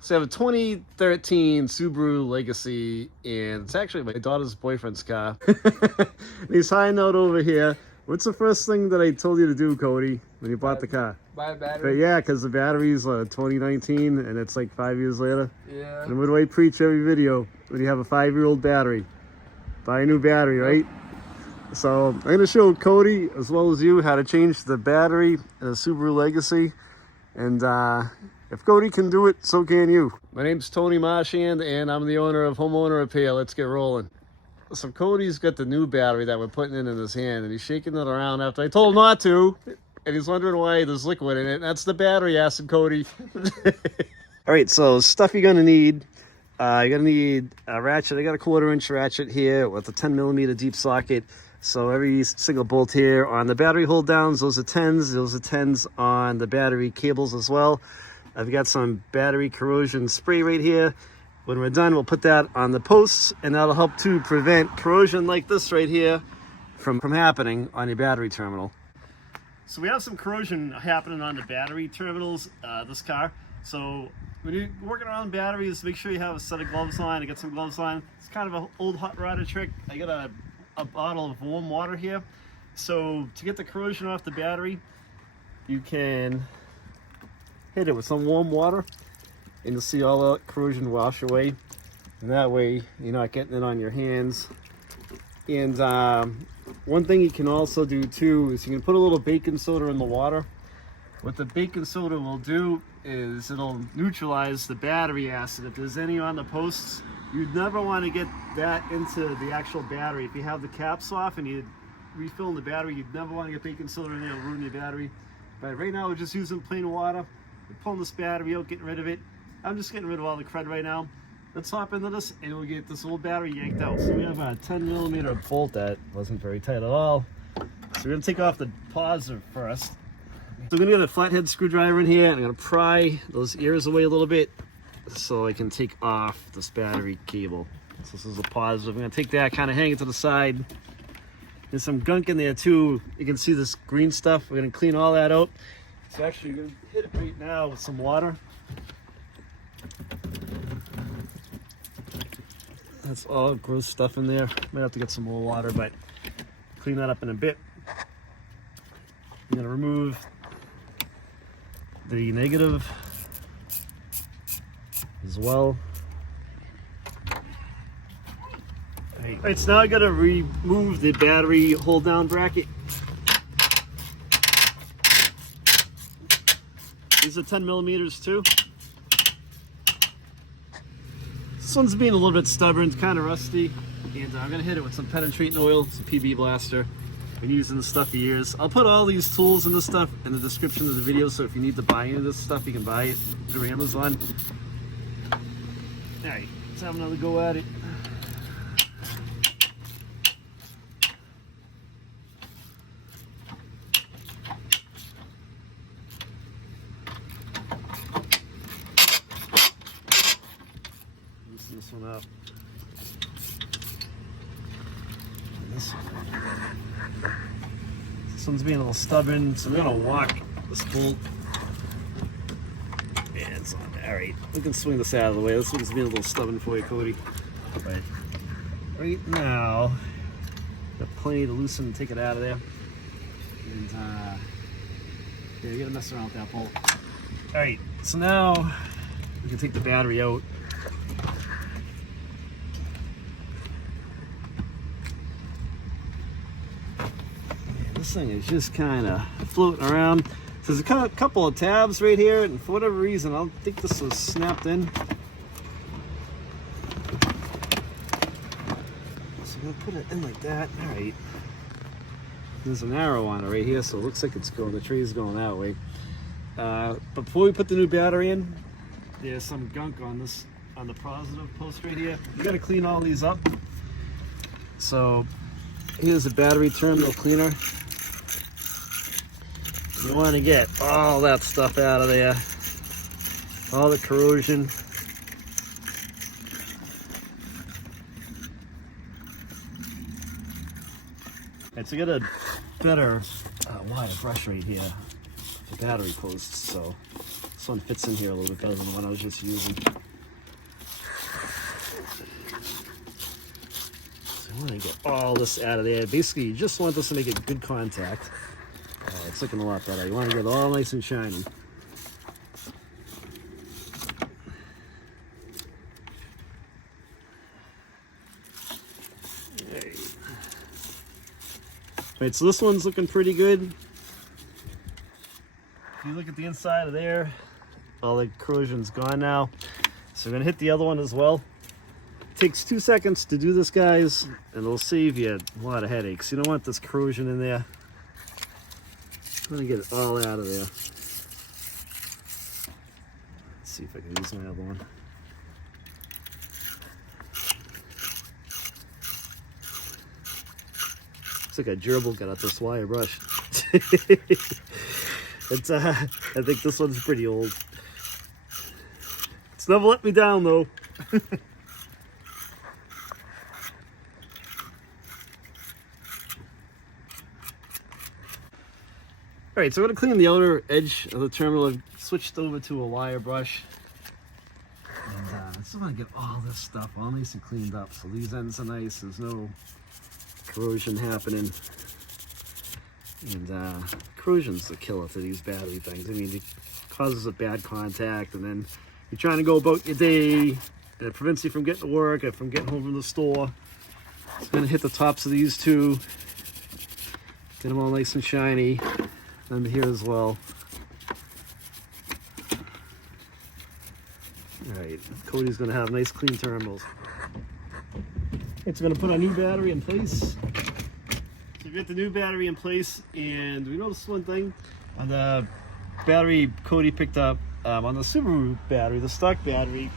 So I have a 2013 Subaru Legacy, and it's actually my daughter's boyfriend's car. He's hiding out over here. What's the first thing that I told you to do, Cody, when you bought the car? Buy a battery. But yeah, because the battery's 2019, and it's like 5 years later. Yeah. And what do I preach every video? When you have a 5-year-old battery, buy a new battery, right? So I'm going to show Cody, as well as you, how to change the battery in a Subaru Legacy. And if Cody can do it, so can you. My name's Tony Marchand, and I'm the owner of Homeowner Repair. Let's get rolling. So Cody's got the new battery that we're putting in his hand, and he's shaking it around after I told him not to. And he's wondering why there's liquid in it. That's the battery acid, Cody. All right, so stuff you're gonna need. You're gonna need a ratchet. I got a 1/4-inch ratchet here with a 10mm deep socket. So every single bolt here on the battery hold downs, those are 10s. Those are 10s on the battery cables as well. I've got some battery corrosion spray right here. When we're done, we'll put that on the posts, and that'll help to prevent corrosion like this right here from happening on your battery terminal. So we have some corrosion happening on the battery terminals, this car. So when you're working around batteries, make sure you have a set of gloves on. I got some gloves on. It's kind of an old hot rodder trick. I got a bottle of warm water here. So to get the corrosion off the battery, you can hit it with some warm water, and you'll see all the corrosion wash away. And that way you're not getting it on your hands. And one thing you can also do too is you can put a little baking soda in the water. What the baking soda will do is it'll neutralize the battery acid. If there's any on the posts, you'd never want to get that into the actual battery. If you have the caps off and you refill the battery, you'd never want to get baking soda in there, it'll ruin your battery. But right now we're just using plain water. We're pulling this battery out, getting rid of it. I'm just getting rid of all the crud right now. Let's hop into this and we'll get this old battery yanked out. So we have a 10mm bolt that wasn't very tight at all. So we're gonna take off the positive first. So I'm gonna get a flathead screwdriver in here, and I'm gonna pry those ears away a little bit so I can take off this battery cable. So this is a positive. I'm gonna take that, kind of hang it to the side. There's some gunk in there too. You can see this green stuff. We're gonna clean all that out. So actually, you're gonna hit it right now with some water. That's all gross stuff in there. Might have to get some more water, but clean that up in a bit. I'm gonna remove the negative as well. All right, so now I gotta remove the battery hold down bracket. These are 10mm too. This one's being a little bit stubborn, it's kind of rusty, and I'm gonna hit it with some penetrating oil, some PB blaster. Been using this stuff for years. I'll put all these tools and this stuff in the description of the video, so if you need to buy any of this stuff, you can buy it through Amazon. All right, let's have another go at it. Loosen this one up. This one's being a little stubborn, so we're gonna walk this bolt. Yeah, it's on there. All right, we can swing this out of the way. This one's being a little stubborn for you, Cody. But right now, got plenty to loosen and take it out of there. And yeah, you gotta mess around with that bolt. All right, so now we can take the battery out. This thing is just kind of floating around. So there's a couple of tabs right here, and for whatever reason, I don't think this was snapped in. So I'm gonna put it in like that. All right. There's an arrow on it right here, so it looks like it's going, the tree's going that way. But before we put the new battery in, there's some gunk on this, on the positive post right here. You gotta clean all these up. So here's a battery terminal cleaner. You want to get all that stuff out of there, all the corrosion. Right, so I got a better wire brush right here, the battery posts. So This one fits in here a little bit better than the one I was just using. So I want to get all this out of there. Basically, you just want this to make a good contact. Oh, it's looking a lot better. You want to get it all nice and shiny. Alright, so this one's looking pretty good. If you look at the inside of there, all the corrosion's gone now. So we're going to hit the other one as well. It takes 2 seconds to do this, guys, and it'll save you a lot of headaches. You don't want this corrosion in there. I'm going to get it all out of there. Let's see if I can use my other one. Looks like a gerbil got out this wire brush. It's I think this one's pretty old. It's never let me down though. Alright, so I'm going to clean the outer edge of the terminal. I've switched over to a wire brush. And I still want to get all this stuff all nice and cleaned up. So these ends are nice. There's no corrosion happening. And corrosion's the killer to these battery things. I mean, it causes a bad contact, and then you're trying to go about your day, and it prevents you from getting to work or from getting home from the store. It's going to hit the tops of these two, get them all nice and shiny. Under here as well. Alright, Cody's going to have nice clean terminals. It's going to put our new battery in place. So we get the new battery in place, and we noticed one thing on the battery Cody picked up on the Subaru battery, the stock battery.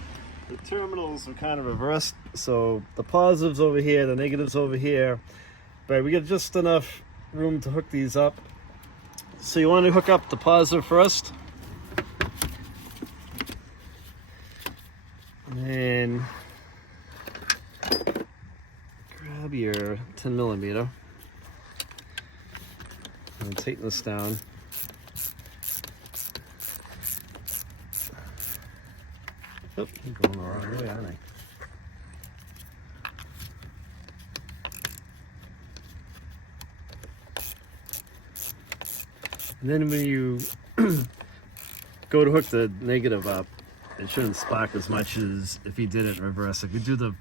The terminals are kind of reversed, so the positives over here, the negatives over here, but we got just enough room to hook these up. So you want to hook up the positive first, and then grab your 10mm and tighten this down. Oh, I'm going the wrong way, aren't I? And then when you go to hook the negative up, it shouldn't spark as much as if you did it in reverse. If you do the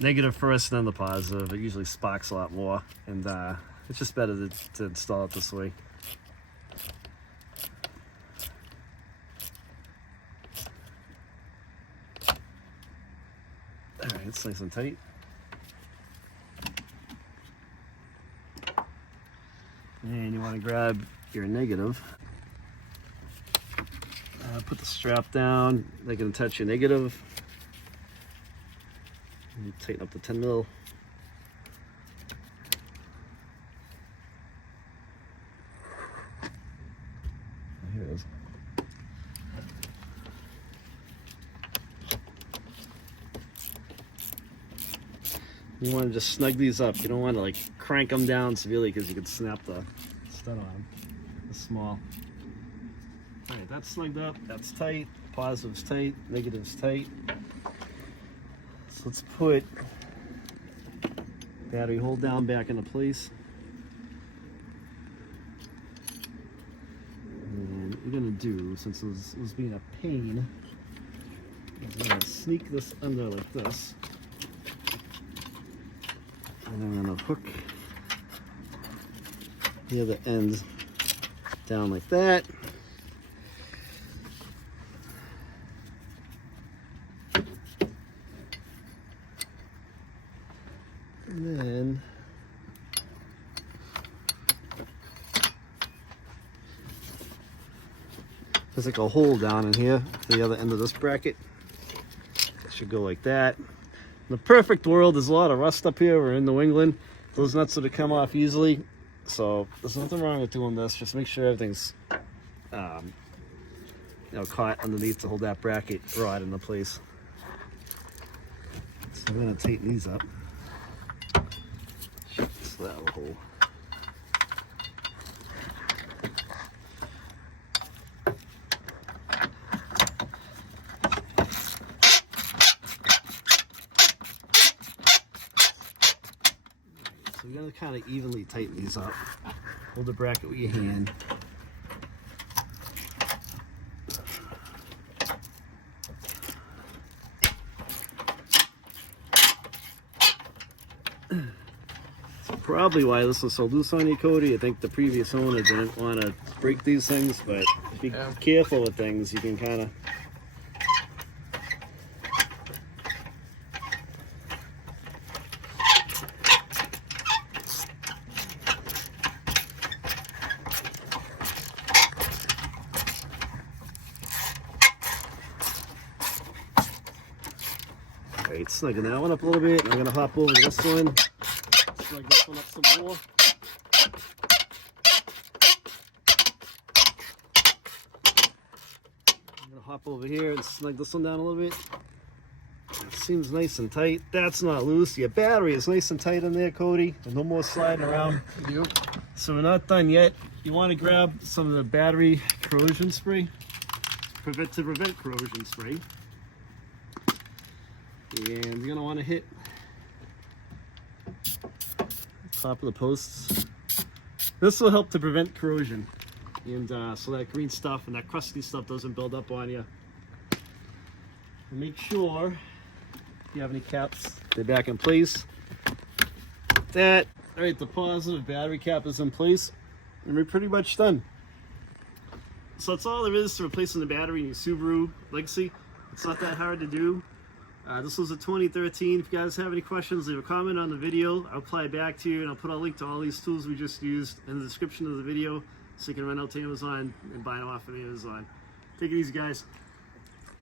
negative first and then the positive, it usually sparks a lot more, and it's just better to install it this way. Alright, it's nice and tight. And you want to grab your negative. Put the strap down, they can touch your negative. And tighten up the 10mm. Here it is. You want to just snug these up. You don't want to like crank them down severely because you could snap the stud on them. It's small. Alright, that's snugged up. That's tight. Positive's tight. Negative's tight. So let's put battery hold down back into place. And what we're going to do, since it was being a pain, is I'm going to sneak this under like this. And I'm going to hook the other end down like that. And then there's like a hole down in here for the other end of this bracket. It should go like that. In the perfect world, there's a lot of rust up here. We're in New England. Those nuts would come off easily. So there's nothing wrong with doing this. Just make sure everything's caught underneath to hold that bracket rod into place. So I'm going to tighten these up. So that'll hold. So you're gonna kind of evenly tighten these up. Hold the bracket with your hand. Probably why this was so loose on you, Cody. I think the previous owner didn't want to break these things, but be careful with things. You can kind of... All right, snugging that one up a little bit. I'm going to hop over to this one. Snug this one up some more. I'm gonna hop over here and snug this one down a little bit. It seems nice and tight. That's not loose. Your battery is nice and tight in there, Cody. And no more sliding around. Yep. So we're not done yet. You want to grab some of the battery corrosion spray. To prevent corrosion spray. And you're gonna want to hit top of the posts. This will help to prevent corrosion, and so that green stuff and that crusty stuff doesn't build up on you. And make sure if you have any caps, they're back in place. That, all right, the positive battery cap is in place, and we're pretty much done. So that's all there is to replacing the battery in your Subaru Legacy. It's not that hard to do. This was a 2013. If you guys have any questions, leave a comment on the video. I'll reply back to you, and I'll put a link to all these tools we just used in the description of the video so you can run out to Amazon and buy them off of Amazon. Take it easy, guys.